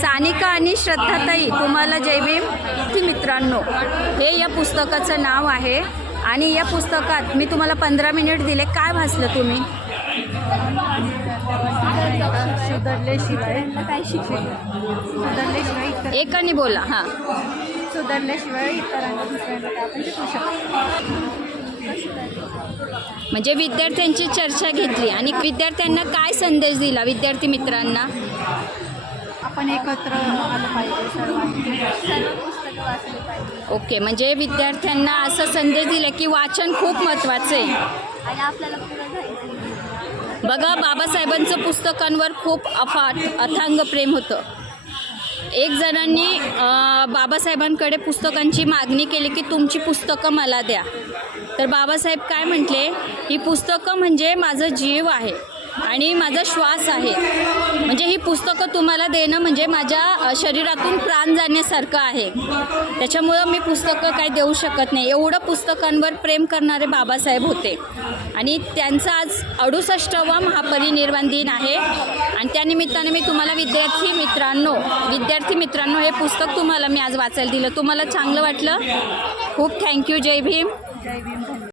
सानिका आणि श्रद्धाताई, तुम्हाला जय भीम. मित्रांनो, हे या पुस्तकाचं नाव आहे आणि या पुस्तकात मी तुम्हाला 15 मिनिट दिले. काय भासलं तुम्ही? सुधारल्याशिवाय काय सुधारल्याशिवाय एकाने बोला. हां, सुधारल्याशिवाय इतरांना दुसऱ्यांना काय आपण शिकू शकतो. म्हणजे विद्यार्थ्यांची चर्चा घेतली आणि विद्यार्थ्यांना काय संदेश दिला विद्यार्थी मित्रांना? आपण एकत्र आलं पाहिजे, सर्व पुस्तकं वाचली पाहिजे. ओके, म्हणजे विद्यार्थ्यांना असं संदेश दिला की वाचन खूप महत्त्वाचं आहे आणि आपल्याला पुढे जायचं. बघा, बाबासाहेबांचं पुस्तकांवर खूप अथांग प्रेम होतं. एक जणांनी बाबासाहेबांकडे पुस्तकांची मागणी केली की तुमची पुस्तकं मला द्या. तर बाबासाहेब काय म्हटले, ही पुस्तकं म्हणजे माझं जीव आहे आणि माझा श्वास आहे. म्हणजे ही पुस्तकं तुम्हाला देणं म्हणजे माझ्या शरीरातून प्राण जाण्यासारखं आहे. त्याच्यामुळं मी पुस्तकं काय देऊ शकत नाही. एवढं पुस्तकांवर प्रेम करणारे बाबासाहेब होते आणि त्यांचा आज 68वा महापरिनिर्वाण दिन आहे. आणि त्यानिमित्ताने मी तुम्हाला विद्यार्थी मित्रांनो हे पुस्तक तुम्हाला मी आज वाचायला दिलं. तुम्हाला चांगलं वाटलं? खूप थँक्यू. जय भीम. जय भीम.